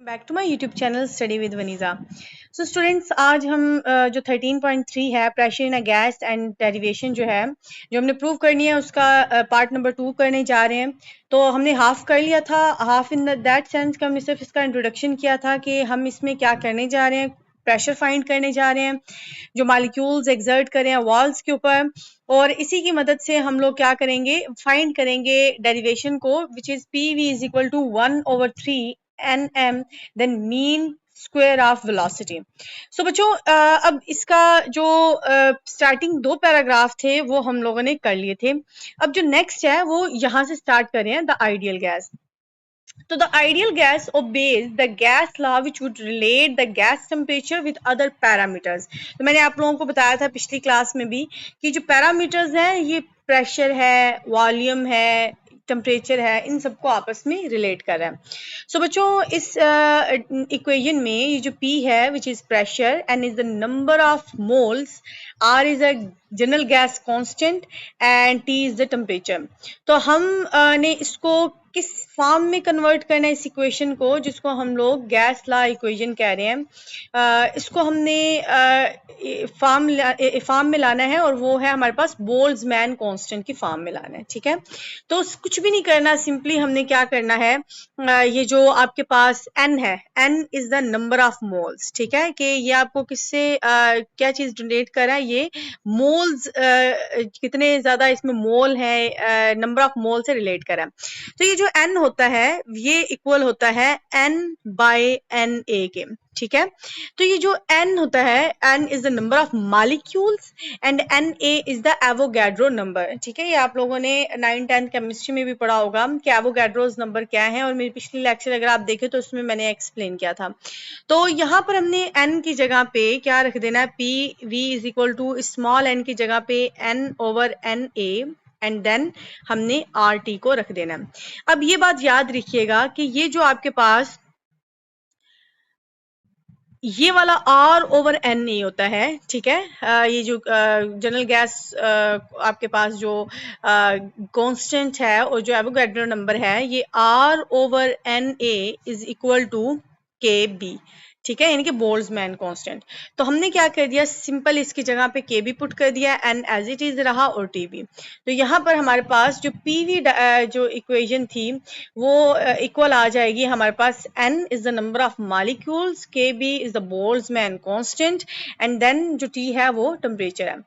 Back to my YouTube channel study with Vaneeza. So students, आज हम जो 13.3 है pressure in a gas and derivation जो है जो हमने प्रूव करनी है उसका पार्ट नंबर 2 करने जा रहे हैं। तो हमने हाफ कर लिया था, हाफ इन दैट सेंस कि हमने सिर्फ इसका इंट्रोडक्शन किया था कि हम इसमें क्या करने जा रहे हैं, प्रेशर फाइंड करने जा रहे हैं जो मालिक्यूल्स एक्सर्ट कर रहे हैं वॉल्स के ऊपर। और इसी की मदद से हम लोग क्या करेंगे, फाइंड करेंगे डेरिवेशन को, which is P V is equal to 1/3 nm then mean square of velocity. So बच्चों, अब इसका जो स्टार्टिंग 2 पैराग्राफ थे वो हम लोगों ने कर लिए थे। अब जो नेक्स्ट है वो यहाँ से स्टार्ट कर रहे हैं, the ideal gas. So the ideal gas obeys the gas law which would relate the gas temperature with other parameters। तो मैंने आप लोगों को बताया था पिछली क्लास में भी कि जो पैरामीटर्स हैं ये प्रेशर है, वॉल्यूम है, टेम्परेचर है, इन सबको आपस में रिलेट कर रहा है। सो बच्चों, इस इक्वेशन में ये जो P है which is pressure and is the number of moles, R is a general gas constant and T is the temperature. तो हम ने इसको किस फॉर्म में कन्वर्ट करना है इस इक्वेशन को, जिसको हम लोग गैस लॉ इक्वेशन कह रहे हैं। इसको हमने फॉर्म में लाना है और वो है हमारे पास बोल्ट्जमैन कांस्टेंट की फॉर्म में लाना है। ठीक है, तो कुछ भी नहीं करना, सिंपली हमने क्या करना है, ये जो आपके पास n है, n is the number of moles. ठीक है, कि ये आपको किससे क्या चीज जनरेट कर रहा है, ये मोल्स कितने ज्यादा इसमें मोल है, नंबर ऑफ मोल से रिलेट कर रहा है। तो ये जो n होता है ये इक्वल होता है n/na के। ठीक है, तो ये जो n होता है, n is the number of molecules and na is the Avogadro number. ठीक है, ये आप लोगों ने 9th-10th केमिस्ट्री में भी पढ़ा होगा कि एवोगैड्रोज नंबर क्या है, और मेरी पिछली लेक्चर अगर आप देखें तो उसमें मैंने एक्सप्लेन किया था। तो यहाँ पर हमने n की जगह पे क्या रख देना है, P V is equal to small n की जगह पे n/na एंड देन हमने आर टी को रख देना है। अब ये बात याद रखिएगा कि ये जो आपके पास ये वाला R/N होता है। ठीक है, ये जो जनरल गैस आपके पास जो कांस्टेंट है और जो एवोगैड्रो नंबर है, ये R/Na is equal to KB। ठीक है, यानी कि बोल्ट्जमैन कांस्टेंट। तो हमने क्या कर दिया, सिंपल इसकी जगह पे KB पुट कर दिया, n एज इट इज रहा और TB। तो यहाँ पर हमारे पास जो PV जो इक्वेशन थी वो इक्वल आ जाएगी हमारे पास, n is the number of molecules, KB is the Boltzmann constant and then जो T है वो टेम्परेचर है।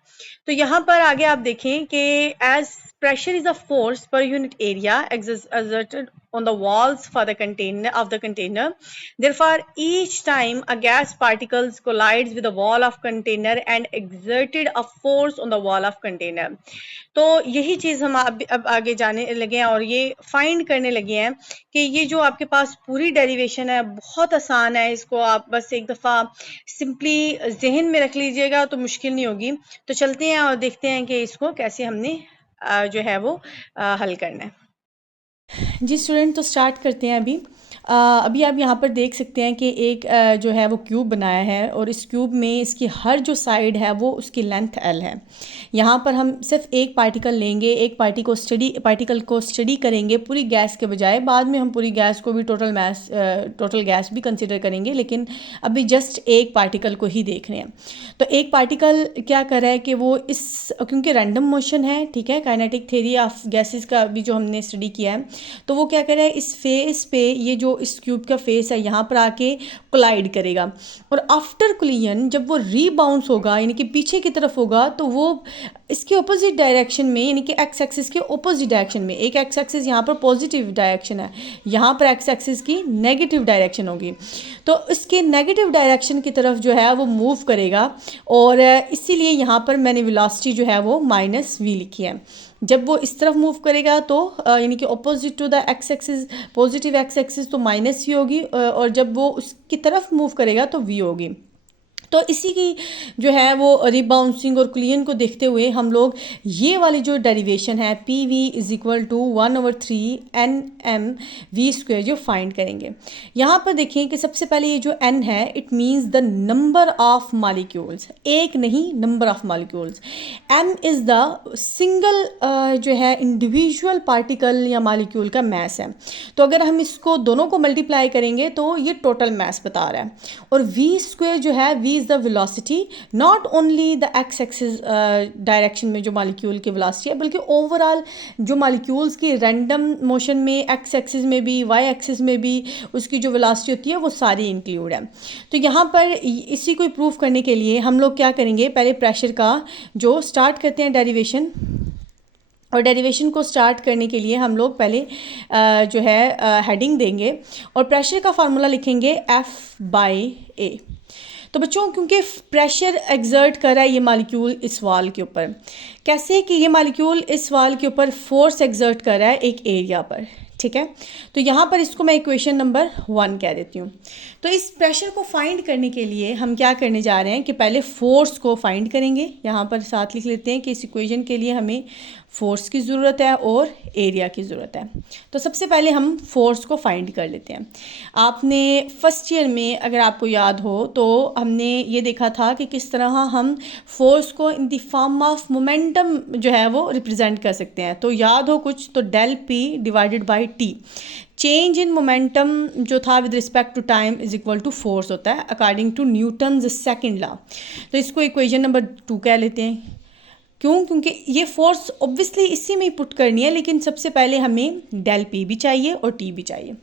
तो यहाँ पर आगे आप देखें कि as pressure is a force per unit area exerted on the walls for the container. Therefore, each time a gas particles collides with the wall of container and exerted a force on the wall of container। तो यही चीज हम अब आगे जाने लगे हैं और ये फाइंड करने लगे हैं कि ये जो आपके पास पूरी डेरिवेशन है बहुत आसान है, इसको आप बस एक दफा सिंपली जहन में रख लीजिएगा तो मुश्किल नहीं होगी। तो चलते हैं और देखते हैं कि इसको कैसे हमने जो है वो हल करना है। जी स्टूडेंट, तो स्टार्ट करते हैं अभी आप यहाँ पर देख सकते हैं कि एक जो है वो क्यूब बनाया है और इस क्यूब में इसकी हर जो साइड है वो उसकी लेंथ L है। यहाँ पर हम सिर्फ एक पार्टिकल लेंगे, एक पार्टिकल को स्टडी करेंगे पूरी गैस के बजाय। बाद में हम पूरी गैस को भी टोटल गैस भी कंसिडर करेंगे, लेकिन अभी जस्ट एक पार्टिकल को ही देख रहे हैं। तो एक पार्टिकल क्या कर रहा है कि वो क्योंकि रैंडम मोशन है, ठीक है, काइनेटिक थ्योरी ऑफ गैसेस का भी जो हमने स्टडी किया है, तो वो क्या कर रहा है, इस फेस पे, ये जो इस क्यूब का फेस है यहाँ पर आके कोलाइड करेगा और आफ्टर कोलिजन जब वो रीबाउंस होगा यानी कि पीछे की तरफ होगा तो वो इसके ऑपोजिट डायरेक्शन में, यानी कि एक्स एक्सिस के ऑपोजिट डायरेक्शन में, एक एक्स एक्सिस यहाँ पर पॉजिटिव डायरेक्शन है, यहाँ पर एक्स एक्सिस की नेगेटिव डायरेक्शन होगी, तो इसके नेगेटिव डायरेक्शन की तरफ जो है वो मूव करेगा। और इसीलिए यहाँ पर मैंने वेलोसिटी जो है वो -v लिखी है। जब वो इस तरफ मूव करेगा तो यानी कि opposite to the X axis, positive X axis, तो -v होगी, और जब वो उसकी तरफ मूव करेगा तो v होगी। तो इसी की जो है वो रिबाउंसिंग और कुलियन को देखते हुए हम लोग ये वाली जो डेरिवेशन है P V is equal to 1/3 N M V square जो फाइंड करेंगे। यहाँ पर देखें कि सबसे पहले ये जो एन है it means the number of molecules, एक नहीं number of molecules. M is the single जो है इंडिविजुअल पार्टिकल या मालिक्यूल का मैस है। तो अगर हम इसको दोनों को मल्टीप्लाई करेंगे तो ये टोटल मैस बता रहा है। और वी स्क्वेयर जो है V is the velocity, not only the X axis direction में जो मालिक्यूल की वेलोसिटी है, बल्कि ओवरऑल जो मालिक्यूल्स की रैंडम मोशन में एक्स एक्सिस में भी वाई एक्सिस में भी उसकी जो वेलोसिटी होती है वो सारी इंक्लूड है। तो यहाँ पर इसी को प्रूव करने के लिए हम लोग क्या करेंगे, पहले प्रेशर का जो स्टार्ट करते हैं डेरिवेशन, और डेरिवेशन को स्टार्ट करने के लिए हम लोग पहले जो है हेडिंग देंगे और प्रेशर का फार्मूला लिखेंगे F/A। तो बच्चों क्योंकि प्रेशर एक्सर्ट कर रहा है ये मालिक्यूल इस वाल के ऊपर, कैसे कि ये मालिक्यूल इस वाल के ऊपर फोर्स एक्सर्ट कर रहा है एक एरिया पर, ठीक है। तो यहाँ पर इसको मैं इक्वेशन नंबर 1 कह देती हूँ। तो इस प्रेशर को फाइंड करने के लिए हम क्या करने जा रहे हैं कि पहले फोर्स को फाइंड करेंगे। यहाँ पर साथ लिख लेते हैं कि इस इक्वेशन के लिए हमें फोर्स की ज़रूरत है और एरिया की ज़रूरत है। तो सबसे पहले हम फोर्स को फाइंड कर लेते हैं। आपने फर्स्ट ईयर में अगर आपको याद हो तो हमने ये देखा था कि किस तरह हम फोर्स को in the form of momentum जो है वो रिप्रेजेंट कर सकते हैं। तो याद हो कुछ तो del P divided by T, change in momentum जो था with respect to time is equal to force होता है according to Newton's second law. तो इसको इक्वेशन नंबर 2 कह लेते हैं। क्यों? क्योंकि ये फोर्स ऑब्वियसली इसी में ही पुट करनी है, लेकिन सबसे पहले हमें डेल पी भी चाहिए और टी भी चाहिए।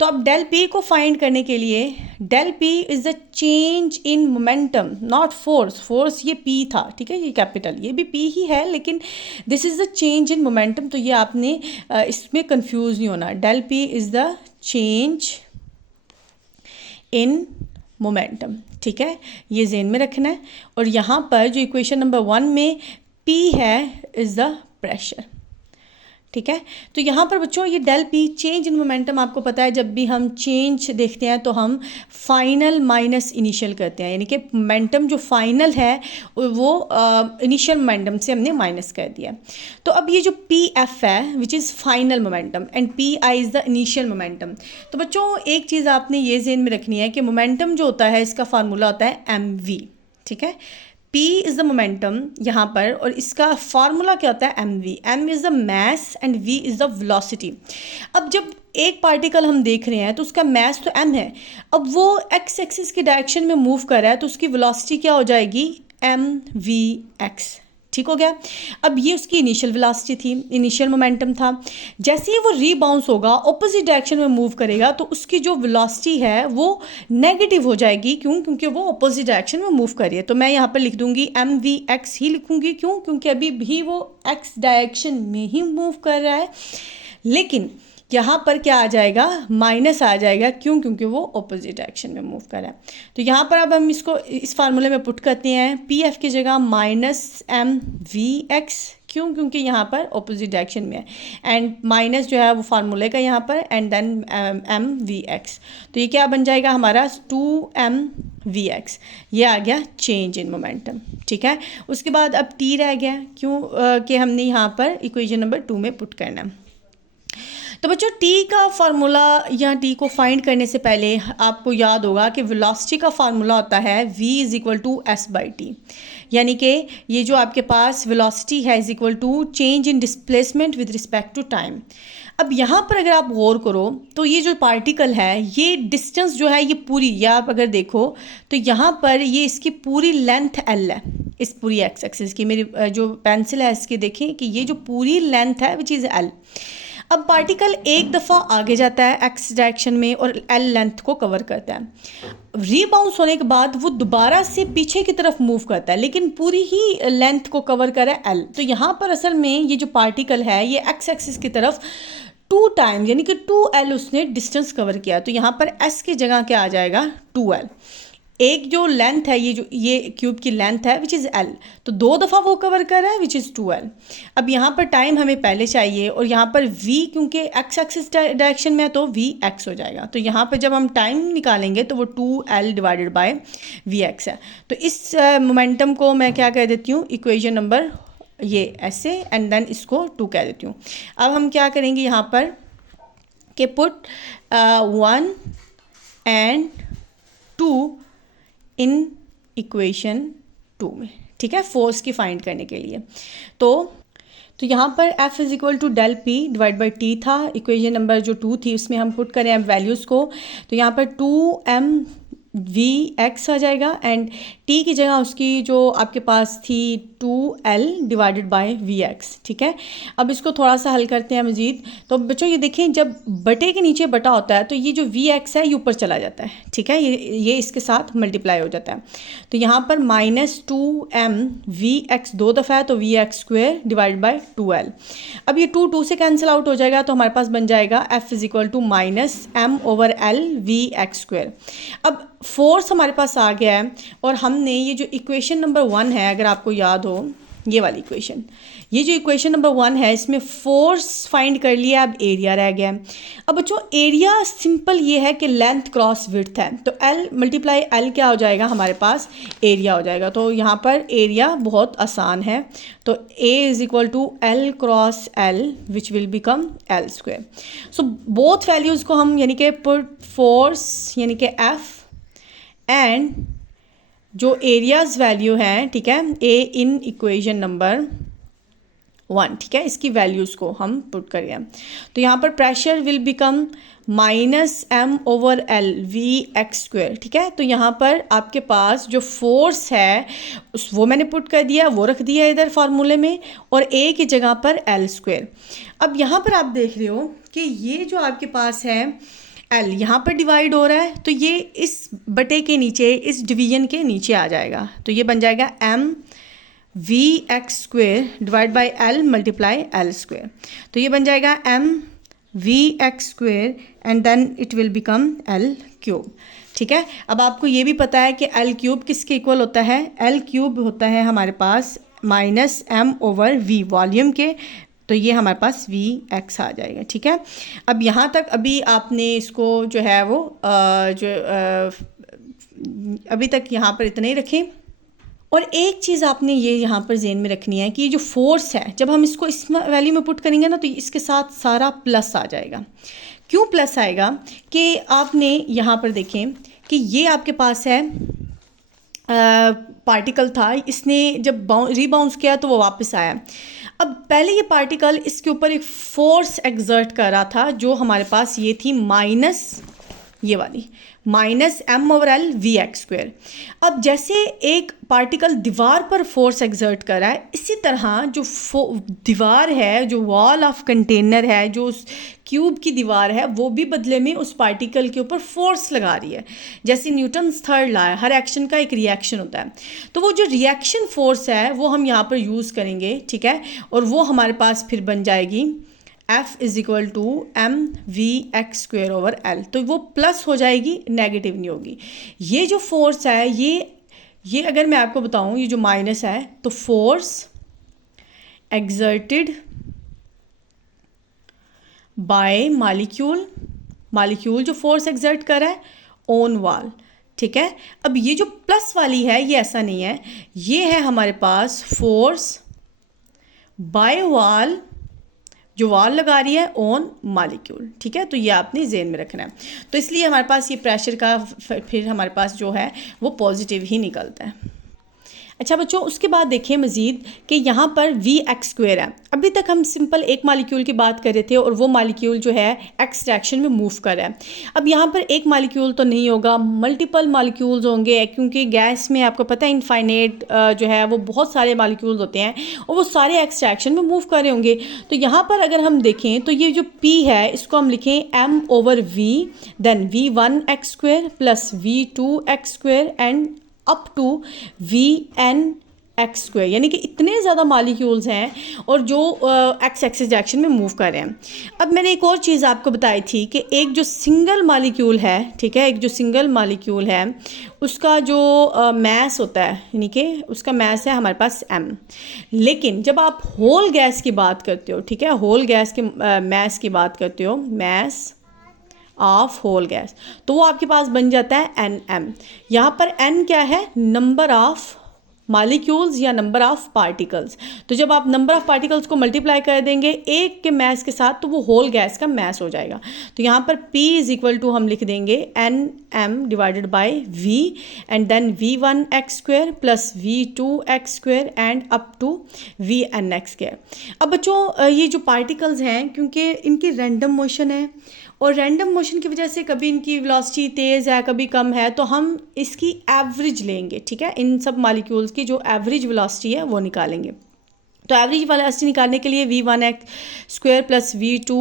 तो अब डेल पी को फाइंड करने के लिए del P is the change in momentum, not force. Force ये पी था, ठीक है, ये कैपिटल, ये भी पी ही है, लेकिन this is the change in momentum. तो ये आपने इसमें कंफ्यूज नहीं होना। Del P is the change in momentum, ठीक है, ये ज़हन में रखना है। और यहाँ पर जो इक्वेशन नंबर 1 में P है इज़ द प्रेशर, ठीक है। तो यहाँ पर बच्चों ये del P change in momentum, आपको पता है जब भी हम चेंज देखते हैं तो हम फाइनल माइनस इनिशियल करते हैं, यानी कि मोमेंटम जो फाइनल है वो इनिशियल मोमेंटम से हमने माइनस कर दिया। तो अब ये जो पी एफ है which is final momentum and P I is the initial momentum. तो बच्चों एक चीज़ आपने ये ज़हन में रखनी है कि मोमेंटम जो होता है इसका फार्मूला होता है mv, ठीक है। P इज़ द मोमेंटम यहाँ पर, और इसका फार्मूला क्या होता है mv। m is the mass and v is the velocity. अब जब एक पार्टिकल हम देख रहे हैं तो उसका मैस तो m है, अब वो x एक्सिस की डायरेक्शन में मूव कर रहा है तो उसकी वेलोसिटी क्या हो जाएगी mvx, ठीक हो गया। अब ये उसकी इनिशियल वेलोसिटी थी, इनिशियल मोमेंटम था। जैसे ही वो रीबाउंस होगा ऑपोजिट डायरेक्शन में मूव करेगा तो उसकी जो वेलोसिटी है वो नेगेटिव हो जाएगी। क्यों? क्योंकि वो ऑपोजिट डायरेक्शन में मूव कर रही है। तो मैं यहाँ पर लिख दूंगी mvx ही लिखूंगी। क्यों? क्योंकि अभी भी वो x डायरेक्शन में ही मूव कर रहा है, लेकिन यहाँ पर क्या आ जाएगा, माइनस आ जाएगा। क्यों? क्योंकि वो ऑपोजिट डायरेक्शन में मूव कर रहा है। तो यहाँ पर अब हम इसको इस फार्मूले में पुट करते हैं, पी एफ की जगह माइनस एम वी एक्स। क्यों? क्योंकि यहाँ पर ऑपोजिट डायरेक्शन में है, एंड माइनस जो है वो फार्मूले का यहाँ पर, and then M V X. तो ये क्या बन जाएगा हमारा 2mvx, ये आ गया चेंज इन मोमेंटम, ठीक है। उसके बाद अब टी रह गया, क्यों कि हमने यहाँ पर इक्वेशन नंबर 2 में पुट करना है। तो बच्चों T का फार्मूला या T को फाइंड करने से पहले आपको याद होगा कि वेलोसिटी का फार्मूला होता है v is equal to s/t, यानी कि ये जो आपके पास वेलोसिटी है is equal to change in displacement with respect to time. अब यहाँ पर अगर आप गौर करो तो ये जो पार्टिकल है ये डिस्टेंस जो है ये पूरी, या आप अगर देखो तो यहाँ पर ये इसकी पूरी लेंथ l है, इस पूरी एक्स एक्सिस की। मेरी जो पेंसिल है इसकी देखें कि ये जो पूरी लेंथ है विच इज़ l। अब पार्टिकल एक दफ़ा आगे जाता है एक्स डायरेक्शन में और एल लेंथ को कवर करता है, रीबाउंस होने के बाद वो दोबारा से पीछे की तरफ मूव करता है, लेकिन पूरी ही लेंथ को कवर कर रहा है एल। तो यहाँ पर असल में ये जो पार्टिकल है ये एक्स एक्सिस की तरफ 2 टाइम यानी कि 2l उसने डिस्टेंस कवर किया। तो यहाँ पर s की जगह क्या आ जाएगा 2l। एक जो लेंथ है, ये क्यूब की लेंथ है विच इज़ एल, तो 2 दफ़ा वो कवर कर रहा है विच इज़ 2l। अब यहाँ पर टाइम हमें पहले चाहिए और यहाँ पर v क्योंकि एक्स एक्सिस डायरेक्शन में है तो v x हो जाएगा। तो यहाँ पर जब हम टाइम निकालेंगे तो वो 2l divided by we x है। तो इस मोमेंटम को मैं क्या कह देती हूँ, इक्वेशन नंबर ये ऐसे एंड देन इसको 2 कह देती हूँ। अब हम क्या करेंगे यहाँ पर कि पुट 1 एंड 2 इन इक्वेशन 2 में, ठीक है, फोर्स की फाइंड करने के लिए। तो यहाँ पर F is equal to del P divide by T था, इक्वेशन नंबर जो 2 थी उसमें हम पुट करें अब वैल्यूज़ को। तो यहाँ पर 2m वी एक्स आ जाएगा एंड टी की जगह उसकी जो आपके पास थी 2l divided by we x, ठीक है। अब इसको थोड़ा सा हल करते हैं मज़ीद। तो बच्चों ये देखें, जब बटे के नीचे बटा होता है तो ये जो वी एक्स है ये ऊपर चला जाता है, ठीक है, ये इसके साथ मल्टीप्लाई हो जाता है। तो यहाँ पर -2m वी एक्स 2 दफ़ा है तो V X square divide by 2l। अब ये 2 से कैंसिल आउट हो जाएगा तो हमारे पास बन जाएगा F is equal to -m/l V X square. अब फोर्स हमारे पास आ गया है और हमने ये जो इक्वेशन नंबर 1 है, अगर आपको याद हो ये वाली इक्वेशन, ये जो इक्वेशन नंबर 1 है इसमें फोर्स फाइंड कर लिया, अब एरिया रह गया है। अब बच्चों एरिया सिंपल ये है कि लेंथ क्रॉस विड्थ है, तो L मल्टीप्लाई L क्या हो जाएगा, हमारे पास एरिया हो जाएगा। तो यहाँ पर एरिया बहुत आसान है, तो A is equal to L cross L which will become L square. So both values को हम यानी कि पुट फोर्स यानी कि F एंड जो एरियाज वैल्यू है, ठीक है, ए इन इक्वेशन नंबर 1, ठीक है, इसकी वैल्यूज़ को हम पुट करें। तो यहाँ पर pressure will become -m/l V X square, ठीक है। तो यहाँ पर आपके पास जो फोर्स है वो मैंने पुट कर दिया, वो रख दिया इधर फार्मूले में, और ए की जगह पर l स्क्वेयर। अब यहाँ पर आप देख रहे हो कि ये जो आपके पास है L यहाँ पर डिवाइड हो रहा है, तो ये इस बटे के नीचे, इस डिवीजन के नीचे आ जाएगा। तो ये बन जाएगा m V X square divide by L multiply L square. तो ये बन जाएगा m V X square and then it will become L cube, ठीक है। अब आपको ये भी पता है कि L क्यूब किसके इक्वल होता है, L क्यूब होता है हमारे पास -m/v वॉल्यूम के, तो ये हमारे पास वी एक्स आ जाएगा, ठीक है। अब यहाँ तक अभी आपने इसको जो है वो अभी तक यहाँ पर इतना ही रखें। और एक चीज़ आपने ये यहाँ पर ज़हन में रखनी है कि ये जो फोर्स है जब हम इसको इस वैल्यू में पुट करेंगे ना तो इसके साथ सारा प्लस आ जाएगा। क्यों प्लस आएगा कि आपने यहाँ पर देखें कि ये आपके पास है पार्टिकल था, इसने जब रीबाउंस किया तो वो वापस आया। अब पहले ये पार्टिकल इसके ऊपर एक फोर्स एक्सर्ट कर रहा था जो हमारे पास ये थी ये वाली -m/l वी एक्स स्क्वेयर। अब जैसे एक पार्टिकल दीवार पर फोर्स एक्सर्ट कर रहा है, इसी तरह जो दीवार है, जो वॉल ऑफ कंटेनर है, जो उस क्यूब की दीवार है, वो भी बदले में उस पार्टिकल के ऊपर फोर्स लगा रही है। जैसे न्यूटन्स थर्ड लॉ है, हर एक्शन का एक रिएक्शन होता है, तो वो जो रिएक्शन फोर्स है वो हम यहाँ पर यूज़ करेंगे, ठीक है। और वो हमारे पास फिर बन जाएगी F is equal to m V X square over L। तो वो प्लस हो जाएगी, नेगेटिव नहीं होगी। ये जो फोर्स है ये अगर मैं आपको बताऊं, ये जो माइनस है, तो फोर्स एक्सर्टेड बाय मालिक्यूल जो फोर्स एक्सर्ट कर रहा है ऑन वॉल, ठीक है। अब ये जो प्लस वाली है ये ऐसा नहीं है, ये है हमारे पास फोर्स बाय वॉल, जो वॉल लगा रही है ऑन मालिक्यूल, ठीक है। तो ये आपने ज़हन में रखना है। तो इसलिए हमारे पास ये प्रेशर का फिर हमारे पास जो है वो पॉजिटिव ही निकलता है। अच्छा बच्चों, उसके बाद देखिए मज़ीद कि यहाँ पर वी एक्स स्क्वेयर है। अभी तक हम सिंपल एक मालिक्यूल की बात कर रहे थे और वो मालिक्यूल जो है एक्स डायरेक्शन में मूव कर रहा है। अब यहाँ पर एक मालिक्यूल तो नहीं होगा, मल्टीपल मालिक्यूल्स होंगे, क्योंकि गैस में आपको पता है इनफाइनाइट जो है वो बहुत सारे मालिक्यूल्स होते हैं और वो सारे एक्स डायरेक्शन में मूव कर रहे होंगे। तो यहाँ पर अगर हम देखें तो ये जो P है इसको हम लिखें m/v, then v1 X square plus v2 X square and up to V N X square, यानी कि इतने ज़्यादा मालिक्यूल्स हैं और जो एक्स एक्सिस डायरेक्शन में मूव कर रहे हैं। अब मैंने एक और चीज़ आपको बताई थी कि एक जो सिंगल मालिक्यूल है, ठीक है, एक जो सिंगल मालिक्यूल है उसका जो मैस होता है, यानी कि उसका मैस है हमारे पास m। लेकिन जब आप होल गैस की बात करते हो, ठीक है, होल गैस के मैस की बात करते हो, मैस ऑफ होल गैस, तो वो आपके पास बन जाता है nm। यहाँ पर n क्या है, नंबर ऑफ मालिक्यूल्स या नंबर ऑफ पार्टिकल्स। तो जब आप नंबर ऑफ पार्टिकल्स को मल्टीप्लाई कर देंगे एक के मैस के साथ तो वो होल गैस का मैस हो जाएगा। तो यहाँ पर P इज इक्वल टू हम लिख देंगे nm divided by v and then v1 X square plus v2 X square and up to vn X square. अब बच्चों ये जो पार्टिकल्स हैं, क्योंकि इनकी रैंडम मोशन है और रैंडम मोशन की वजह से कभी इनकी वेलोसिटी तेज़ है कभी कम है, तो हम इसकी एवरेज लेंगे, ठीक है, इन सब मॉलिक्यूल्स की जो एवरेज वेलोसिटी है वो निकालेंगे। तो एवरेज वेलोसिटी निकालने के लिए v1 X square plus v2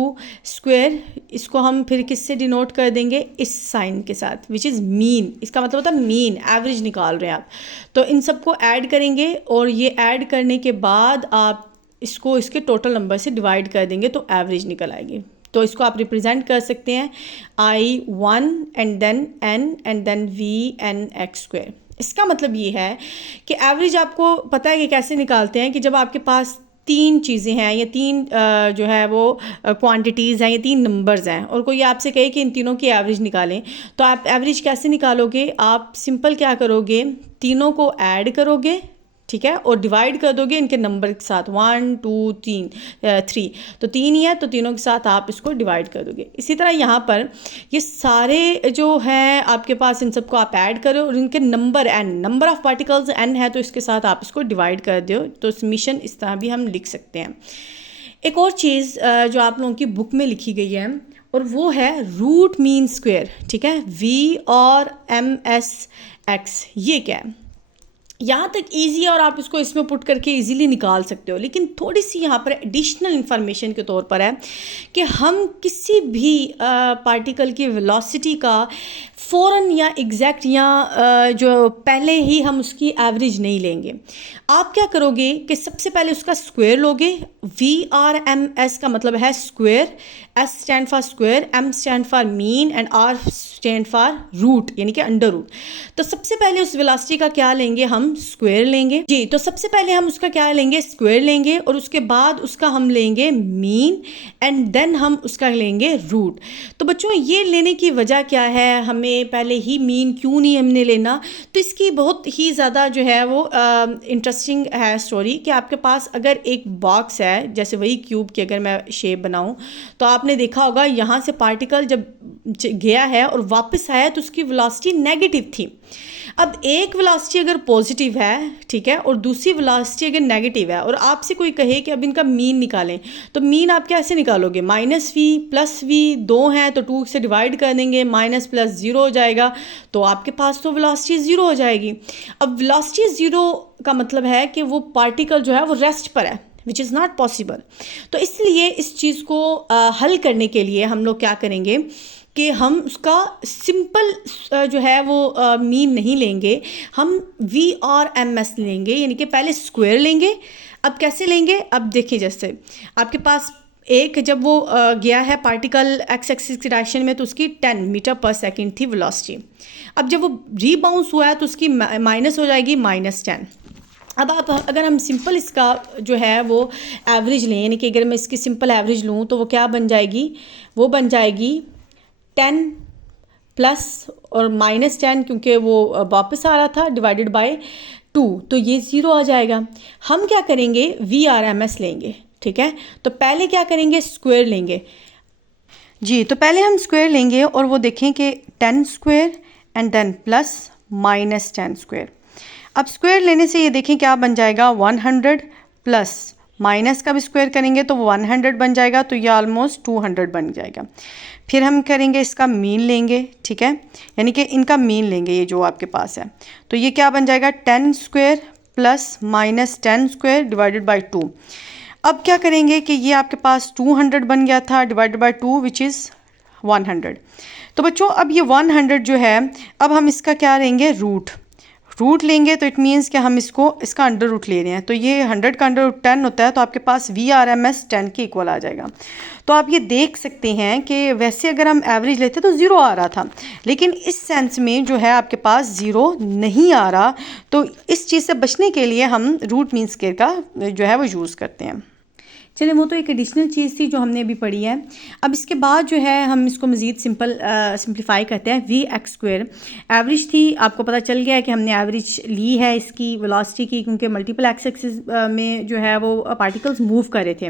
square, इसको हम फिर किससे डिनोट कर देंगे, इस साइन के साथ, विच इज़ मीन। इसका मतलब होता है मीन, एवरेज निकाल रहे हैं आप। तो इन सबको ऐड करेंगे और ये ऐड करने के बाद आप इसको इसके टोटल नंबर से डिवाइड कर देंगे तो एवरेज निकल आएगी। तो इसको आप रिप्रेजेंट कर सकते हैं I1 and then n and then vn X square. इसका मतलब ये है कि एवरेज आपको पता है कि कैसे निकालते हैं, कि जब आपके पास तीन चीज़ें हैं या तीन जो है वो क्वांटिटीज़ हैं या तीन नंबर्स हैं और कोई आपसे कहे कि इन तीनों की एवरेज निकालें, तो आप एवरेज कैसे निकालोगे, आप सिंपल क्या करोगे, तीनों को ऐड करोगे, ठीक है, और डिवाइड कर दोगे इनके नंबर के साथ, 1 2 3 तो तीन ही है तो तीनों के साथ आप इसको डिवाइड कर दोगे। इसी तरह यहाँ पर ये सारे जो हैं आपके पास, इन सबको आप ऐड करो और इनके number n, number of particles n है तो इसके साथ आप इसको डिवाइड कर दो। तो समीशन इस तरह भी हम लिख सकते हैं। एक और चीज़ जो आप लोगों की बुक में लिखी गई है और वो है रूट मीन स्क्वायर, ठीक है, v और ms(x), ये क्या है, यहाँ तक इजी और आप इसको इसमें पुट करके इजीली निकाल सकते हो। लेकिन थोड़ी सी यहाँ पर एडिशनल इंफॉर्मेशन के तौर पर है कि हम किसी भी पार्टिकल की वेलोसिटी का फ़ौरन या एग्जैक्ट या जो पहले ही हम उसकी एवरेज नहीं लेंगे। आप क्या करोगे कि सबसे पहले उसका स्क्वायर लोगे, VRMS का मतलब है square, S stand for square, M stand for mean and R stand for root, यानी कि अंडर रूट। तो सबसे पहले उस वेलोसिटी का क्या लेंगे, हम स्क्वायर लेंगे जी। तो सबसे पहले हम उसका क्या लेंगे, स्क्वायर लेंगे और उसके बाद उसका हम लेंगे मीन एंड देन हम उसका लेंगे रूट। तो बच्चों ये लेने की वजह क्या है, हमें पहले ही मीन क्यों नहीं हमने लेना, तो इसकी बहुत ही ज़्यादा जो है वो इंटरेस्टिंग है स्टोरी कि आपके पास अगर एक बॉक्स है, जैसे वही क्यूब की अगर मैं शेप बनाऊं, तो आपने देखा होगा यहाँ से पार्टिकल जब गया है और वापस आया तो उसकी वेलोसिटी नेगेटिव थी। अब एक वेलोसिटी अगर पॉजिटिव है, ठीक है, और दूसरी वेलोसिटी अगर नेगेटिव है और आपसे कोई कहे कि अब इनका मीन निकालें, तो मीन आप कैसे निकालोगे, -v प्लस v, दो हैं तो 2 से डिवाइड कर देंगे, माइनस प्लस 0 हो जाएगा, तो आपके पास तो वेलोसिटी 0 हो जाएगी। अब वेलोसिटी 0 का मतलब है कि वो पार्टिकल जो है वो रेस्ट पर है, विच इज़ नॉट पॉसिबल। तो इसलिए इस चीज़ को हल करने के लिए हम लोग क्या करेंगे कि हम उसका सिंपल जो है वो मीन नहीं लेंगे, हम VRMS लेंगे, यानी कि पहले स्क्वायर लेंगे। अब कैसे लेंगे, अब देखिए, जैसे आपके पास एक जब वो गया है पार्टिकल एक्स एक्सिस की डायरेक्शन में तो उसकी 10 मीटर पर सेकेंड थी वेलोसिटी। अब जब वो रीबाउंस हुआ है तो उसकी माइनस हो जाएगी -10। अब आप अगर हम सिंपल इसका जो है वो एवरेज लें, यानी कि अगर मैं इसकी सिंपल एवरेज लूँ तो वो क्या बन जाएगी, वो बन जाएगी 10 प्लस और -10, क्योंकि वो वापस आ रहा था, डिवाइडेड बाय 2, तो ये 0 आ जाएगा। हम क्या करेंगे, VRMS लेंगे, ठीक है। तो पहले क्या करेंगे, स्क्वायर लेंगे जी। तो पहले हम स्क्वायर लेंगे और वो देखें कि 10 square and then plus -10 square. अब स्क्वायर लेने से ये देखें क्या बन जाएगा, 100 प्लस माइनस का भी स्क्वायर करेंगे तो 100 बन जाएगा, तो ये ऑलमोस्ट 200 बन जाएगा। फिर हम करेंगे इसका मीन लेंगे, ठीक है, यानी कि इनका मीन लेंगे ये जो आपके पास है, तो ये क्या बन जाएगा, 10 square plus -10 square divided by 2। अब क्या करेंगे कि ये आपके पास 200 बन गया था डिवाइडेड बाय 2 विच इज़ 100। तो बच्चों अब ये 100 जो है, अब हम इसका क्या लेंगे, रूट। रूट लेंगे तो इट मीन्स कि हम इसका अंडर रूट ले रहे हैं, तो ये 100 का अंडर रूट 10 होता है, तो आपके पास VRMS 10 के इक्वल आ जाएगा। तो आप ये देख सकते हैं कि वैसे अगर हम एवरेज लेते तो ज़ीरो आ रहा था, लेकिन इस सेंस में जो है आपके पास ज़ीरो नहीं आ रहा। तो इस चीज़ से बचने के लिए हम रूट मीन स्क्वायर का जो है वो यूज़ करते हैं। चलिए, वो तो एक एडिशनल चीज़ थी जो हमने अभी पढ़ी है। अब इसके बाद जो है हम इसको मज़ीद सिंप्लीफाई करते हैं। VX² एवरेज थी, आपको पता चल गया है कि हमने एवरेज ली है इसकी वेलोसिटी की, क्योंकि मल्टीपल एक्सिस में जो है वो पार्टिकल्स मूव कर रहे थे।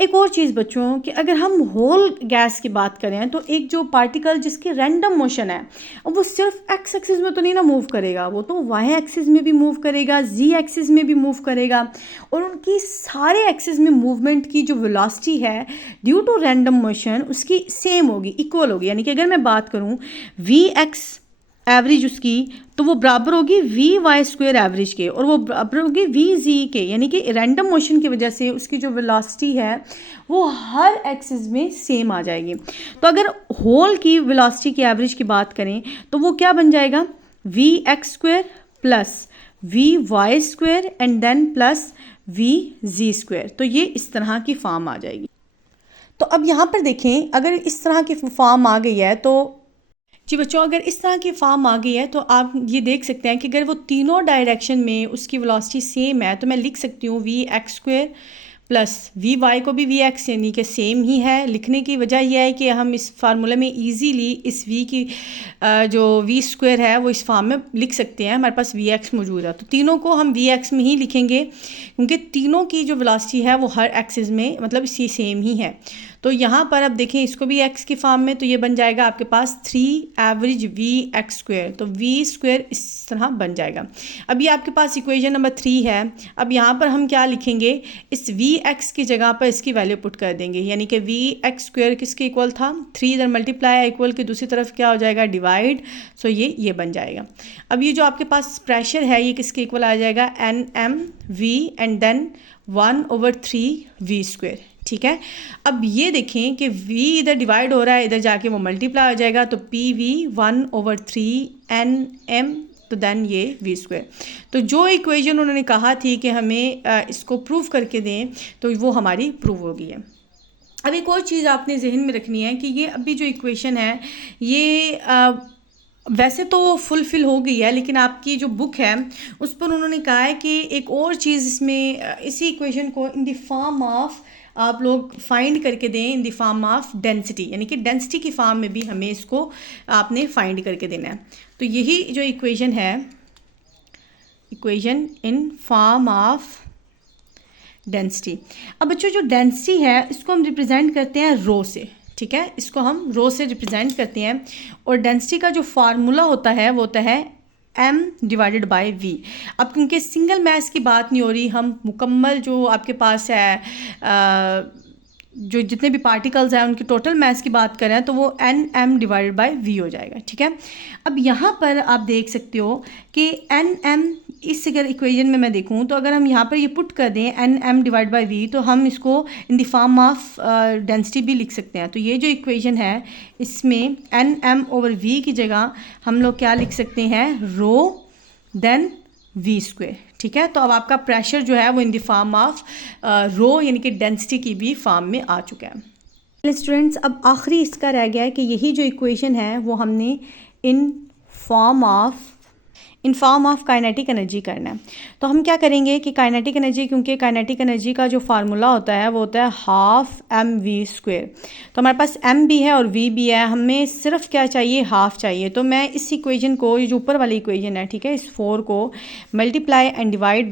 एक और चीज़ बच्चों कि अगर हम होल गैस की बात करें तो एक जो पार्टिकल जिसकी रैंडम मोशन है, अब वो सिर्फ एक्स एक्सिस में तो नहीं ना मूव करेगा, वो तो वाई एक्सिस में भी मूव करेगा, जी एक्सिस में भी मूव करेगा, और उनकी सारे एक्सिस में मूवमेंट की जो वेलोसिटी है ड्यू टू रैंडम मोशन उसकी सेम होगी, इक्वल होगी। यानी कि अगर मैं बात करूँ VX एवरेज उसकी, तो वो बराबर होगी VY² एवरेज के, और वो बराबर होगी VZ के। यानी कि रैंडम मोशन की वजह से उसकी जो वेलोसिटी है वो हर एक्सिस में सेम आ जाएगी। तो अगर होल की वेलोसिटी की एवरेज की बात करें तो वो क्या बन जाएगा, VX² plus VY² and then plus VZ²। तो ये इस तरह की फॉर्म आ जाएगी। तो अब यहाँ पर देखें, अगर इस तरह की फॉर्म आ गई है तो जी बच्चों, अगर इस तरह की फॉर्म आ गई है तो आप ये देख सकते हैं कि अगर वो तीनों डायरेक्शन में उसकी वेलोसिटी सेम है तो मैं लिख सकती हूँ VX² प्लस VY को भी VX यानी कि सेम ही है। लिखने की वजह यह है कि हम इस फार्मूले में इजीली इस V की जो V² है वो इस फॉर्म में लिख सकते हैं, हमारे पास VX मौजूद है। तो तीनों को हम VX में ही लिखेंगे क्योंकि तीनों की जो वेलोसिटी है वो हर एक्सिस में मतलब इसी सेम ही है। तो यहाँ पर अब देखें इसको भी x की फॉर्म में, तो ये बन जाएगा आपके पास 3 एवरेज VX², तो V² इस तरह बन जाएगा। अब ये आपके पास इक्वेशन नंबर 3 है। अब यहाँ पर हम क्या लिखेंगे, इस VX की जगह पर इसकी वैल्यू पुट कर देंगे, यानी कि VX² किसके इक्वल था, 3 इधर मल्टीप्लाई इक्वल के दूसरी तरफ क्या हो जाएगा, डिवाइड। सो ये बन जाएगा। अब ये जो आपके पास प्रेशर है ये किसके इक्वल आ जाएगा, NmV एंड देन 1/3 V²। ठीक है, अब ये देखें कि V इधर डिवाइड हो रहा है, इधर जाके वो मल्टीप्लाई हो जाएगा, तो PV 1/3 NM, तो देन ये V²। तो जो इक्वेशन उन्होंने कहा थी कि हमें इसको प्रूव करके दें तो वो हमारी प्रूव हो गई है। अब एक और चीज़ आपने जहन में रखनी है कि ये अभी जो इक्वेशन है ये वैसे तो फुलफिल हो गई है, लेकिन आपकी जो बुक है उस पर उन्होंने कहा है कि एक और चीज़ इसमें इसी इक्वेशन को इन द फॉर्म ऑफ आप लोग फाइंड करके दें in the form of density, यानी कि डेंसिटी की फॉर्म में भी हमें इसको आपने फाइंड करके देना है। तो यही जो इक्वेशन है, equation in form of density. अब बच्चों जो डेंसिटी है इसको हम रिप्रेजेंट करते हैं रो से, ठीक है, इसको हम रो से रिप्रेजेंट करते हैं, और डेंसिटी का जो फार्मूला होता है वो होता है m/v। अब क्योंकि सिंगल मास की बात नहीं हो रही, हम मुकम्मल जो आपके पास है जो जितने भी पार्टिकल्स हैं उनकी टोटल मास की बात करें तो वो Nm/v हो जाएगा। ठीक है, अब यहाँ पर आप देख सकते हो कि Nm, इस अगर इक्वेशन में मैं देखूँ तो अगर हम यहाँ पर ये पुट कर दें Nm/v तो हम इसको in the form of density भी लिख सकते हैं। तो ये जो इक्वेशन है इसमें Nm/v की जगह हम लोग क्या लिख सकते हैं, रो देन V²। ठीक है, तो अब आपका प्रेशर जो है वो इन द फॉर्म ऑफ रो यानी कि डेंसिटी की भी फॉर्म में आ चुका है। स्टूडेंट्स, अब आखिरी इसका रह गया है कि यही जो इक्वेशन है वो हमने in form of kinetic energy करना है। तो हम क्या करेंगे कि काइनेटिक एनर्जी, क्योंकि काइनेटिक एनर्जी का जो फार्मूला होता है वो होता है हाफ mv²। तो हमारे पास m भी है और v भी है, हमें सिर्फ क्या चाहिए, हाफ चाहिए। तो मैं इस इक्वेशन को, ये जो ऊपर वाली इक्वेशन है, ठीक है, इस 4 को मल्टीप्लाई एंड डिवाइड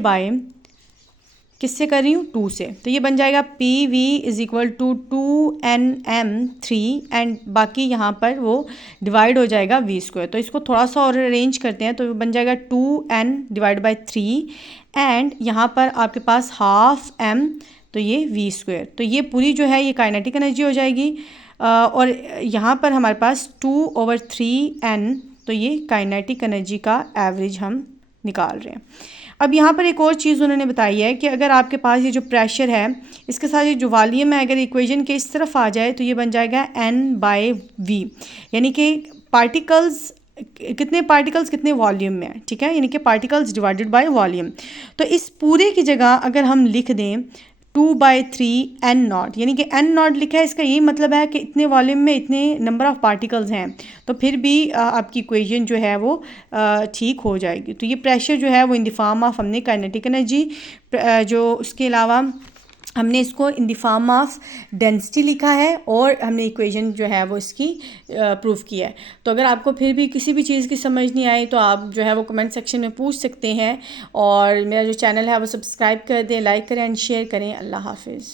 बाय किससे कर रही हूँ, 2 से। तो ये बन जाएगा PV = 2Nm3 एंड बाकी यहाँ पर वो डिवाइड हो जाएगा V²। तो इसको थोड़ा सा और अरेंज करते हैं तो बन जाएगा 2n/3 एंड यहाँ पर आपके पास हाफ m, तो ये V²। तो ये पूरी जो है ये काइनेटिक एनर्जी हो जाएगी, और यहाँ पर हमारे पास 2/3n, तो ये काइनेटिक एनर्जी का एवरेज हम निकाल रहे हैं। अब यहाँ पर एक और चीज़ उन्होंने बताई है कि अगर आपके पास ये जो प्रेशर है इसके साथ ये जो वॉल्यूम है अगर इक्वेशन के इस तरफ आ जाए तो ये बन जाएगा N/V, यानी कि पार्टिकल्स कितने पार्टिकल्स कितने वॉल्यूम में है, ठीक है, यानी कि पार्टिकल्स डिवाइडेड बाय वॉल्यूम। तो इस पूरे की जगह अगर हम लिख दें 2/3 n नॉट, यानी कि n नॉट लिखा है, इसका यही मतलब है कि इतने वॉल्यूम में इतने नंबर ऑफ़ पार्टिकल्स हैं, तो फिर भी आपकी इक्वेशन जो है वो ठीक हो जाएगी। तो ये प्रेशर जो है वो इन द फॉर्म ऑफ हमने काइनेटिक एनर्जी, जो उसके अलावा हमने इसको in the form of density लिखा है, और हमने इक्वेशन जो है वो इसकी प्रूफ किया है। तो अगर आपको फिर भी किसी भी चीज़ की समझ नहीं आई तो आप जो है वो कमेंट सेक्शन में पूछ सकते हैं, और मेरा जो चैनल है वो सब्सक्राइब कर दें, लाइक करें एंड शेयर करें। अल्लाह हाफिज़।